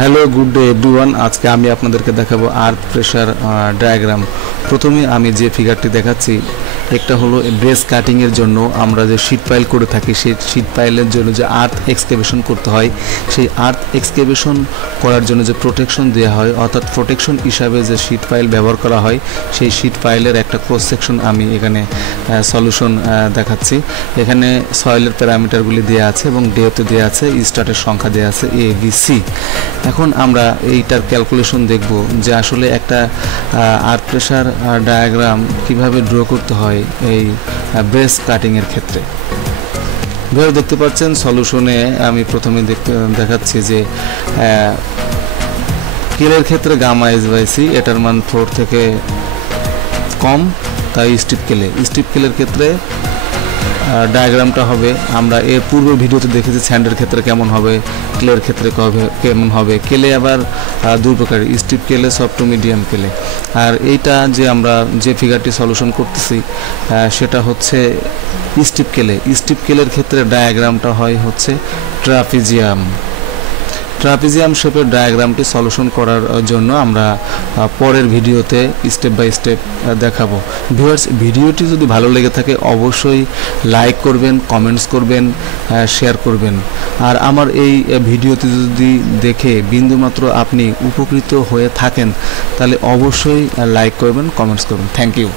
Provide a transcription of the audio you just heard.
Hello good day everyone. আজকে আমি আপনাদেরকে দেখাবো আর্থ প্রেশার ডায়াগ্রাম। প্রথমে আমি যে ফিগারটি দেখাচ্ছি একটা হলো ব্রেস কাটিংয়ের জন্য আমরা যে শীট পাইল করে থাকি, সেই শীট পাইলের জন্য যে আর্থ এক্সকেভেশন করতে হয়, সেই আর্থ এক্সকেভেশন করার জন্য যে প্রোটেকশন দেওয়া হয়, অর্থাৎ প্রোটেকশন হিসাবে যে শীট পাইল ব্যবহার করা হয়, সেই শীট পাইলের একটা ক্রস সেকশন আমি এখানে সলিউশন দেখাচ্ছি। এখানে সয়েলের প্যারামিটারগুলি দেওয়া আছে এবং ডেতে দেওয়া আছে, স্টার্টের সংখ্যা দেওয়া আছে ABC। এখন আমরা এইটার ক্যালকুলেশন দেখব যে আসলে একটা আর্থ প্রেশার ডায়াগ্রাম কিভাবে ড্র করতে হয় এই ব্রেস কাটিংয়ের ক্ষেত্রে। এবার দেখতে পাচ্ছেন সলিউশনে আমি প্রথমে দেখাচ্ছি যে কেলের ক্ষেত্রে গামা S/C এটার মান 4 থেকে কম, তাই স্টিপ কেলের ক্ষেত্রে ডায়াগ্রামটা হবে, আমরা এর পূর্ব ভিডিওতে দেখেছি স্যান্ডের ক্ষেত্রে কেমন হবে, ক্লের ক্ষেত্রে কেমন হবে। কেলে আবার দুই প্রকার, স্টিপ কেলে, সফট টু মিডিয়াম কেলে। আর এইটা যে আমরা যে ফিগারটি সলিউশন করতেছি সেটা হচ্ছে স্টিপ কেলের ক্ষেত্রে ডায়াগ্রামটা হয় হচ্ছে ট্রাপিজিয়াম শেপের ডায়াগ্রামটি সলিউশন করার জন্য আমরা পরের ভিডিওতে স্টেপ বাই স্টেপ দেখাবো। ভিউয়ার্স, ভিডিওটি যদি ভালো লেগে থাকে অবশ্যই লাইক করবেন, কমেন্টস করবেন, শেয়ার করবেন। আর আমার এই ভিডিওটি যদি দেখে বিন্দুমাত্র আপনি উপকৃত হয়ে থাকেন তাহলে অবশ্যই লাইক করবেন, কমেন্টস করবেন। Thank you.